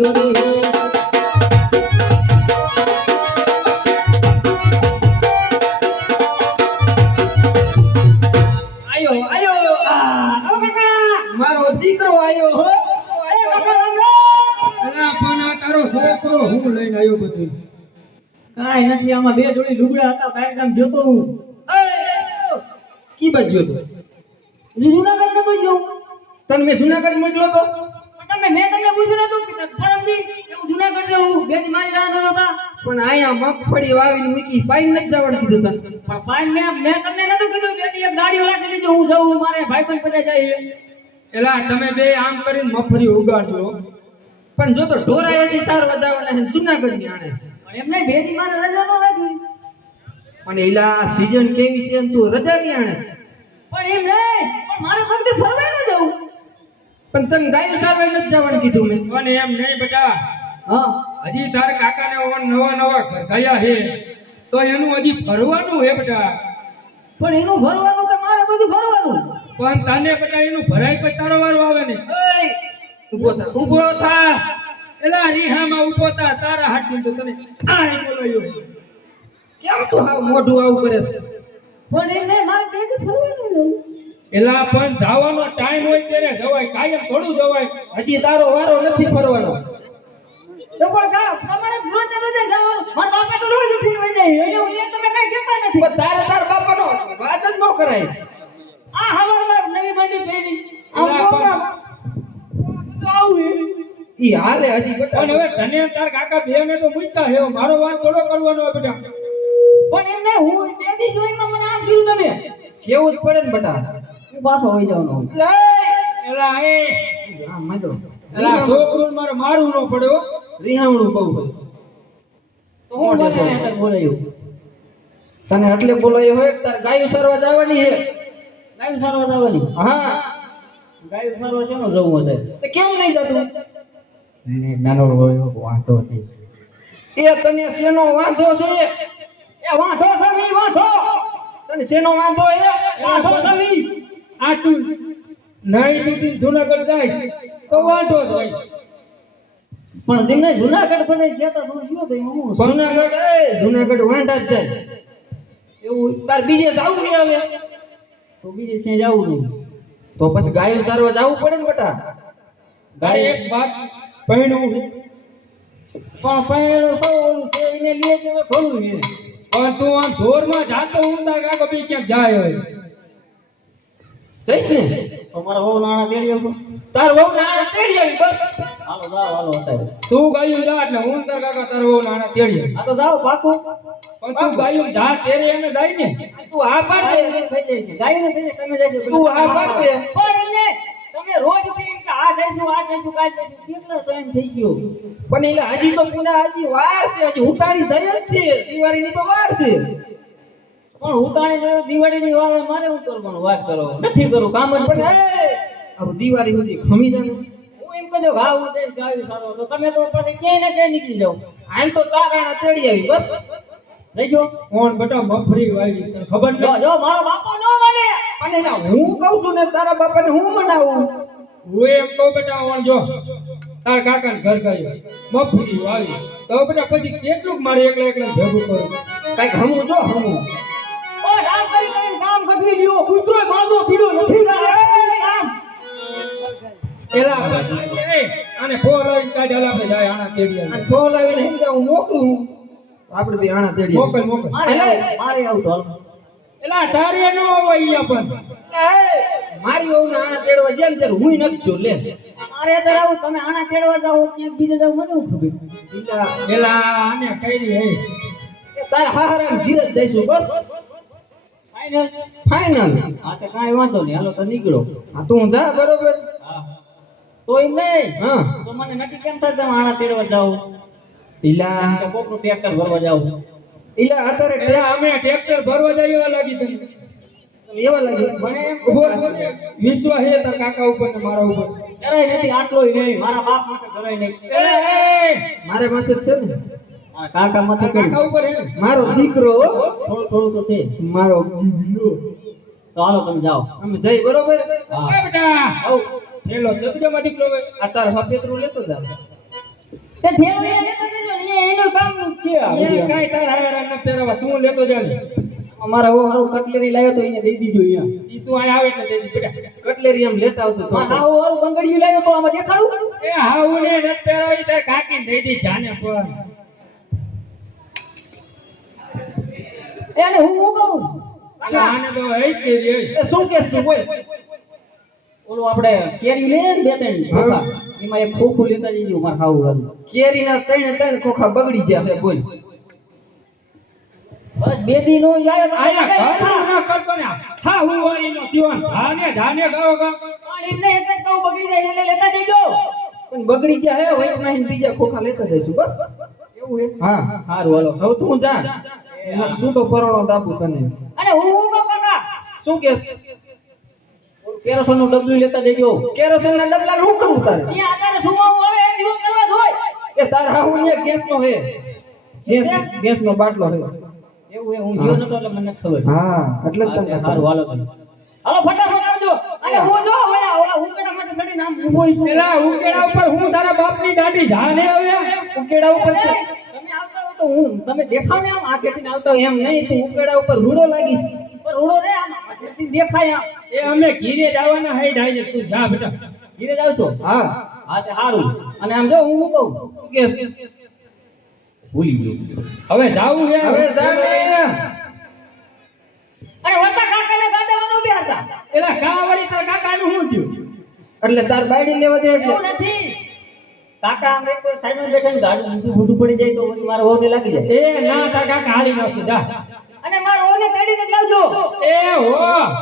ગયો રે આયો આયો આવો કાકા મારો દીકરો આયો હો અલા પણ આ તારો છોકરો હું લઈને આવ્યો બધું કાઈ નથી આમાં બે જોડી લુગડા હતા કાર્યક્રમ જોતો હું કી બજ્યો તો જુનાગઢ નો બોલ્યો તને મેં જુનાગઢ મોકલો તો મેં તમને પૂછ્યું નતું કે પરમદી એવું જુનાગઢ રહેવું બે દી મારી રાહ નતા પણ આયા મગફળી વાવીને મૂકી પાઈ નથી જવાનું કીધું તને પણ પાન મેં તમને નતું કીધું કે એક ગાડી ઓલા કરી દીધું હું જાઉં મારે ભાઈબંધ બધા જાય એલા તમે બે આમ કરીને મફરી ઉગાડજો પણ જો તો ઢોરાએથી સાર વધાવવાના છે જુનાગઢ ની આણે પણ એમ નહીં બે દી મારે રજા ન લાગી અને એલા સીઝન કેવી છે તું રજા ની આણે છે પણ એમ નહીં પણ મારે ફક્ત ફરવા ન જવું પણ તને ગાયો સારવાર નથી જવાનું કીધું મેં પણ એમ નહીં બેટા હા હજી તાર કાકાને ઓન નવા નવા ઘર થયા છે તો એનું હજી ભરવાનું હે બેટા પણ એનું ભરવાનું તો મારે બધું ભરવાનું પણ તને બેટા એનું ભરાય પછી તારો વારો આવે ને ઊભો થા એલા રીહામાં ઊભો થા તારા હાથથી તો તને ખાઈ બોલાયો કેમ તું આવું મોઢું આવું કરે છે પણ એમ નહીં મારે બે દી ફરવા ન જવું એલા પણ જવાનો ટાઈમ હોય ત્યારે જવાય કાયમ થોડું જવાય હજી તારો વારો નથી ફરવાનો તો પણ તમારે રોજ રોજ જવાનું મારા બાપા તો રોજ ઉઠીને વઈ જાય એટલે હું તમે કઈ કહેતા નથી પણ તારે તાર બાપાનો વાત જ ન કરાય આ હવારમાં નવી બંડી પહેરી એલા પણ આવું ઈ હાલે હજી બેટા પણ હવે તને તાર કાકા બે ને તો મૂકતા હે મારો વાત થોડો કરવાનો હોય બેટા પણ એમ નહીં હું બે દી જોઈમાં મને આમ કીધું તમે કેવું જ પડે ને બેટા હું પાછો હોઈ જવાનો એલા એ હા મજો એલા છોકરું મારે મારું ન પડ્યો રિહામણું બહુ હોય તો હું મને અંદર બોલાયું તને એટલે બોલાયો હોય તાર ગાયો સરવા જવાની છે ગાયું સારવા જવાની હા ગાયું સારવા શેનો જવું હશે તો કેમ નહીં જતું નાનો હોય વાંધો છે એ તને શેનો વાંધો છે એ વાંધો છે વાંધો તને શેનો વાંધો છે વાંધો છે આટલું નાઈ દીધી જુનાગઢ જાય તો વાંધો જ હોય પણ તેમને જુનાગઢ બધે છે તો હું શું થઈ હું જુનાગઢ વાંઢા જ જાય એવું તાર બીજે જાવું નહીં હવે તો બીજે ક્યાંય જવું નહીં તો પછી ગાયો સારવા જવું પડે ને બેટા તારે એક વાત પહેણું પણ પહેલો સૌ ઓલું છે એને લીએ કે મેં ખોલું છે પણ તું આમ ઢોરમાં જાતો ઊંધા કાકો બી ક્યાંક જાય હોય જઈશ ને તો મારા બહુ નાણા તેડી આવતો તાર વહુ ના તેડી આવી બસ હાલો જાઓ હાલો અત્યારે તું ગાયું જા એટલે હું તાર કાકા તારો બહુ નાના તેડીએ આ તો જાઓ પાકું પણ તું ગાયું જા તેરે એને જાય ને તું આ પાડ દે થઈ જાય છે ગાયને થઈ જાય તમે જાય તું આ પાડ દે પણ એમને તમે રોજ ઉઠીને કે આ જઈશું કાલ જઈશું કેટલો ટાઈમ થઈ ગયો પણ એટલે હજી તો પુના હજી વાર છે હજી ઉતારી જાય જ છે દિવાળીની તો વાર છે પણ ઉતાણી દિવાળીની વાર મારે શું કરવાનું વાત કરો નથી કરું કામ જ પણ પણ હવે દિવાળી સુધી ખમી જાય હું એમ કહું ઘા ઉઠે ગાયું સારો તો તમે તો પછી ક્યાંય ને ક્યાંય નીકળી જાઓ હાલ તો તારાણા તેડી આવી બસ રહીશો કોણ બેટા મફરી વાળી તને ખબર જો ન જો મારો બાપો ન મને અને ના હું કહું છું ને તારા બાપાને હું મનાવું હું એમ કહું બેટા ઓણ જો તાર કાકા ઘર ગયો મફરી વાળી તો બેટા પછી કેટલું મારે એકલા એકલા ભેગું કરું કઈક હમું જો હમું ઓ રામ કરીને કામ કઢવી લ્યો કૂતરો માંગો પીડો નથી કામ એલા એ અને ફોર લઈને કાઢ હાલ આપણે જાય આના તેડી અને ફોન આવીને એમ કે હું મોકલું આપણે બે આણા તેડી મોકલ મોકલ મારે આવું તો એલા તારે નો આવે ઈ પણ મારી વહુને આણા તેડવા જેમ ત્યારે હું નથી જો લે મારે તો આવું તમે આણા તેડવા જાવ ક્યાંક બીજે જાવ મને શું ખબર એલા આને કઈ હે તારે હારામ ધીરજ જઈશું બસ ફાઈનલ ફાઈનલ હા તો કાંઈ વાંધો નહીં હાલો તો નીકળો હા તું જા બરોબર હા તો એમ નહીં હા તો મને નક્કી કેમ થાય તમે આણા તેડવા જાવ ઈલા કે કોકનું ટ્રેક્ટર ભરવા જાવ ઈલા અત્યારે એલા અમે ટ્રેક્ટર ભરવા જાય એવા લાગી તને એવા લાગે મને એમ ઉભો વિશ્વાસ હે તાર કાકા ઉપર ને મારા ઉપર જરાય નથી આટલોય નહીં મારા બાપ માટે જરાય નહીં એ મારે માથે જ છે ને મારા કાકા માટે તાર કાકા ઉપર હે મારો દીકરો થોડું થોડું તો છે મારો તો હાલો તમે જાઓ અમે જઈ બરોબર હા એ બેટા આવ હેલો જગજમાં દીકરો હે આ તાર હપેતરું લેતો જા તે ઠેલો એ લેતો જજો ને એનું કામનું જ છે આ એ બધું. કાંઈ તારા હારા ન પહેરવા તું લેતો જા ને. અમારા ઓ હારું કટલેરી લાવ્યો તો એને દઈ દીજો અહીંયા. ઈ તું અહીં આવે એટલે દે દી બેટા. કટલેરી એમ લેતા આવશે તો. આ ઓ હારું બંગડીયું લાવ્યો તો આમાં દેખાડું. એ હાઉ ને ન પહેરાવી તાર કાકીને દઈ દી જાને પણ. એને હું કહું એટલે આને તો હઈ જ દે રે. એ શું કેસ તું બોલ. ઓલું આપણે કેરી લે ને બે ત્રણ ખોખા. એમાં એક ખોખું લેતા જજો માર ખાવું હારું. કેરીના ત્રણ ખોખા બગડી ગયા છે બોલ. બસ બે દી નો લાવ્યો તો આયા ઘરનું ના કરતો ને. હા હું વાળીનો દીવાન. જાને ગાઓ ગા. પણ એમને એટલે જ કહું બગડી જાય એટલે લેતા જજો. પણ બગડી ગયા હે વચમાં એને બીજા ખોખા લેતા જઈશું બસ. એવું હે. હા હારું હાલો. હવે તું જા. એમાં છૂટો પરણો દાબુ તને. અને હું કહું કાકા શું કેસ કેરોસીન નું ડબલું લેતા જજો. કેરોસીન ના ડબલા શું કરવું તારે? અહીંયા અત્યારે સુમાવું આવે એ દિવસ કરવા જોય. એ તારા હાહુ ને ગેસ નો હે. ગેસ નો બાટલો હે. એવું હે હું ગયો નતો એટલે મને નથી ખબર. હા એટલે જ તમને હારું હાલો તમે. હાલો ફટાફટ આવજો. અને હું જો ઓલા ઉકેડા માટે સડીને આમ ઊભો છું. એલા ઉકેડા ઉપર હું તારા બાપની દાઢી જાને આવ્યા. ઉકેડા ઉપર તમે આવતા હો તો હું તમે દેખાવ ને આમ આ કેટીને આવતા હોય. એમ નહીં તું ઉકેડા ઉપર રૂડો લાગીશ. પર ઉડો રે આમ આ કેટીને દેખાય આમ. એ અમે ઘીરે જવાના હઈ ડાઈ તું જા બેટા. ધીરે જ આવશો. હા હા તે હારું. અને આમ જો હું કહું ગેસ ભૂલી ગયો. હવે જાવું હે. હવે જા ને. અને વત્તા કાકાને ગાડામાં ન બેહતા. એલા કાવરી તાર કાકાનું શું થયું? એટલે તાર બાયડી લેવા દે એટલે એવું નથી. કાકા આમ એક સાઈડમાં બેઠા ને ગાડું ઊંધું ભૂંડું પડી જાય તો વળી મારા હોને લાગી જાય. એ ના તાર કાકા હાલી નાખી જા. અને મારા હોને તેડીને જ લાવજો. એ હો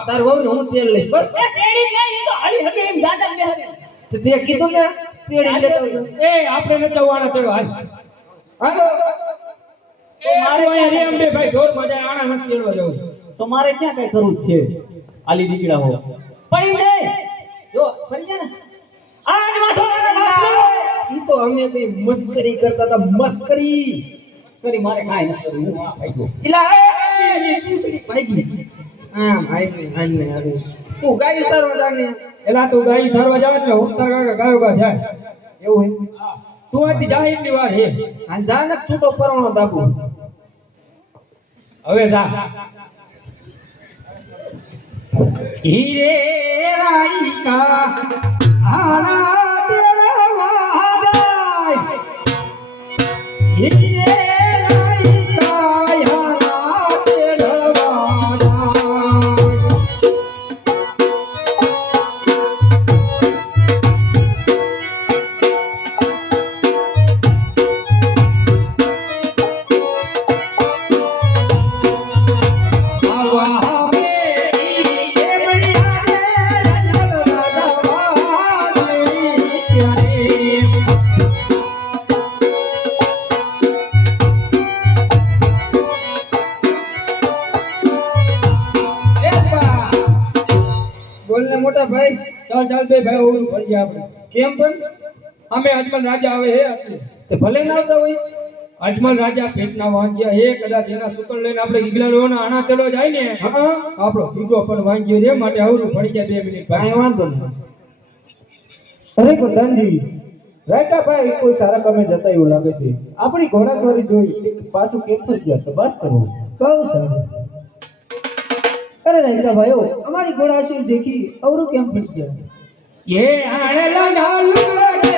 તાર વહુ ને હું તેલ લઈશ બસ. એ તેડી નહીં ઈ તો હળી હળી એમ ગાડામાં બેહે. તો તે કીધું ને તેડી લેતા આવજો. એ આપણે ન જવાના તેવા હાલ. હાલો એ મારો અહીંયા રે અંબે ભાઈ ઢોર મજા આણા નથી તેડવા જાવ. તો મારે ક્યાં કઈ કરવું છે? આલી નીકળ્યા હો. પણ એમ નહીં. જો ફરી જા ને. આજ માથો મારા નાખજો. ઈ તો અમે કઈ મસ્કરી કરતા હતા મસ્કરી. કરી મારે કાંઈ નથી કર્યું. હું આ ભાગ્યો. ઇલા એ પૂછડી ભાગી. આમ આઈ આવે. તું ગાય સરવા જાને. એલા તું ગાઈ સરવા જાવ એટલે હું તાર કાકા ગાયો ગા જાય. એવું હે. તું આથી જાય એટલી વાર હે. આ જાનક છૂટો પરણો દાબુ. હવે જા. હીરે રાઈ કા આના તેરવા જાય. હીરે રાઈ કા આના તેરવા જાય. આવા મેરી એ બળિયા રે રંગલ રાધા વાળી ત્યારે. એ બા બોલ ને મોટા ભાઈ. ચાલ ચાલ બે ભાઈ ઓલું ફરી આપણે. કેમ પણ અમે અજમલ રાજા આવે હે એટલે. તે ભલે ના આવતા હોય. અજમલ રાજા પેટના વાંગ્યા હે કદાચ એના સુકર લઈને આપણે ઈગલા લોના આણા તેલો જાય ને હા આપણો ઈગો પણ વાંગ્યો છે માટે આવરું ફરી જાય 2 મિનિટ કાંઈ વાંધો નહીં. અરે પ્રધાનજી રાયકાભાઈ કોઈ સારા કામે જતા એવું લાગે છે. આપણી ઘોડાસવારી જોઈ પાછું કેમ થઈ ગયા તપાસ કરો. કહું સાહેબ. અરે રાયકા ભાઈઓ અમારી ઘોડાસી દેખી અવરું કેમ પડી ગયા? એ આણે લગા લુગડે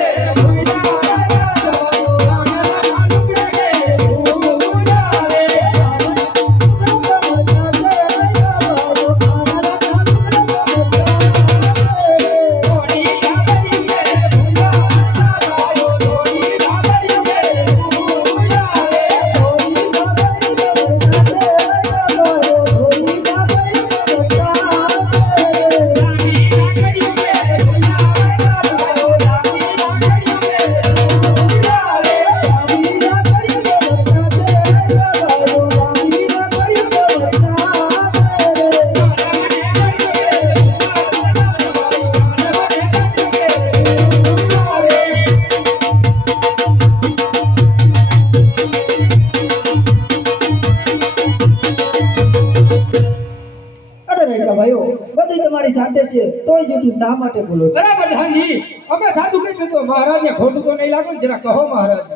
અરે રાયકા ભાઈઓ બધું તમારી સાથે છે તોય જૂઠું શા માટે બોલો છો? બરાબર હાજી અમે સાચું કહીશું તો મહારાજને ખોટું તો નહીં લાગે ને? જરા કહો મહારાજ.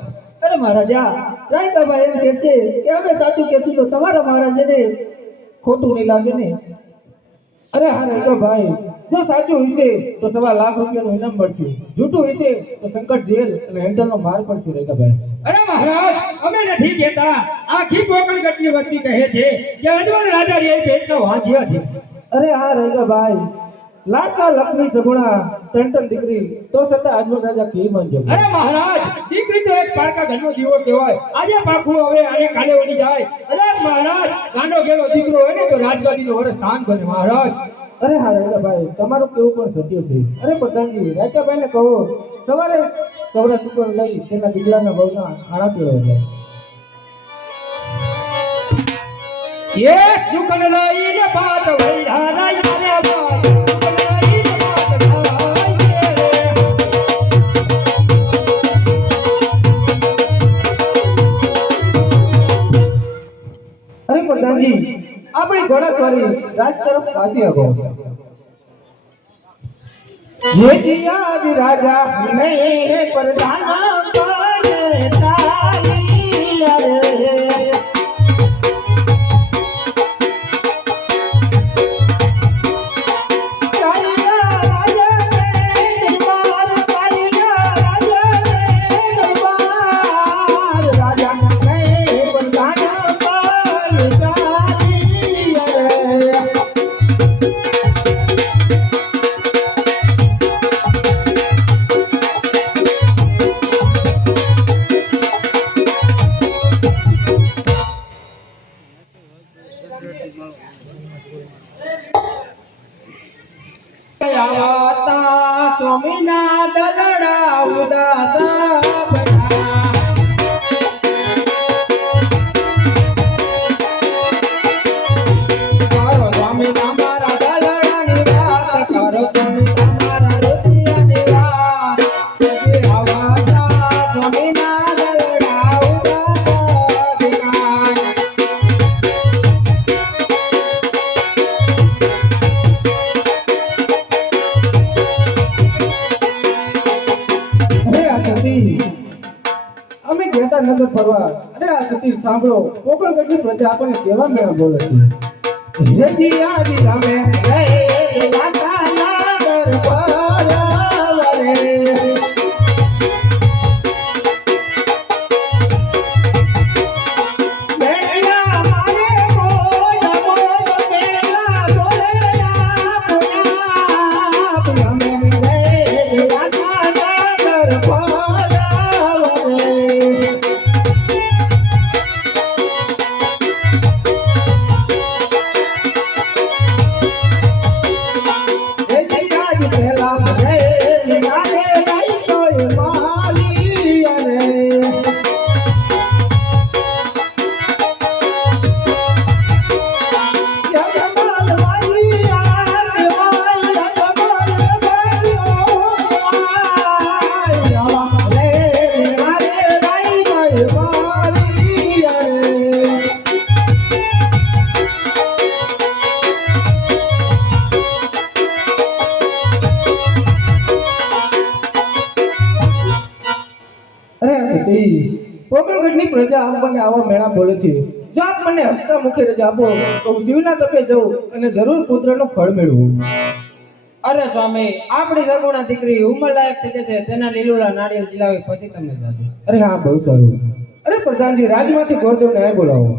અરે મહારાજા, રાયકાભાઈ એમ કહે છે કે અમે સાચું કહેશું તો તમારા મહારાજાને ખોટું નહીં લાગે ને. અરે હા રાયકા ભાઈ, જો સાચું હશે તો ₹1,00,000 ઇનામ મળશે, જૂઠું હશે તો સંકટ જેલ અને હેન્ડલનો માર પડશે રાયકા ભાઈ. અરે મહારાજ, અમે નથી કહેતા. આખી પોકળગઢની વસ્તી કહે છે કે અજવાળ રાજા રે પેટના વાંચ્યા છે. અરે હા રાયકા ભાઈ, લાખા લક્ષ્મી સગુણા ત્રણ દીકરી તો છતાં આજનો રાજા કેવી માનજો. અરે મહારાજ, દીકરી તો એક પારકા ઘરનો દીવો કહેવાય. આજે પાકું હવે અને કાલે વળી જાય. અરે મહારાજ, ગાંડો ગેલો દીકરો હોય ને તો રાજગાદીનો વરસ સ્થાન બને મહારાજ. અરે હા રાયકા ભાઈ, તમારું કેવું પણ સત્ય છે. અરે પ્રધાનજી, રાયકા ભાઈને કહો સવારે સૌરાષ્ટ્ર ઉપર લઈ તેના દીકરાના બહુના આણા પીળો જાય. એક દુકાન લઈને પાત વૈરા રાજા રે બાપ. દુકાન લઈને પાત થાય રે. અરે પ્રધાનજી, આપણી ઘોડાસવારી રાજ તરફ પાછી આગો. ये जिया जी राजा ने प्रधान पाए ताली अरे कालिया राजा ने दरबार कालिया राजा ने दरबार राजा ने प्रधान पाए ताली अरे આવતા સ્વામીના દલડા ઉદાસા બના. કરો સ્વામી તમારા દલડાની વાત, કરો સ્વામી તમારા રૂપિયાની વાત. આજે આવતા સ્વામીના દલડા ઉદાસા બના. અમે ગયા નગર ફરવા. અરે આ સતી સાંભળો, પોકળગઢની પ્રજા આપણને કેવા મેળા બોલે છે. હેજી આજી રામે રે લાતા નગર ફરવા રે. બેલા મારે બોલ બોલ બેલા બોલે આ પુના રે લાતા નગર ફરવા રે. પોકળગઢની પ્રજા આપણને આવા મેળા બોલે છે. જો આપ મને હસતા મુખે રજા આપો તો હું શિવના તપે જઉં અને જરૂર પુત્રનું ફળ મેળવું. અરે સ્વામી, આપણી સગુણા દીકરી ઉંમર લાયક થઈ જશે, તેના લીલુડા નાળિયેર જીલાવી પછી તમે જાજો. અરે હા, બહુ સારું. અરે પ્રધાનજી, રાજમાંથી ગોરદેવને અહીં બોલાવો.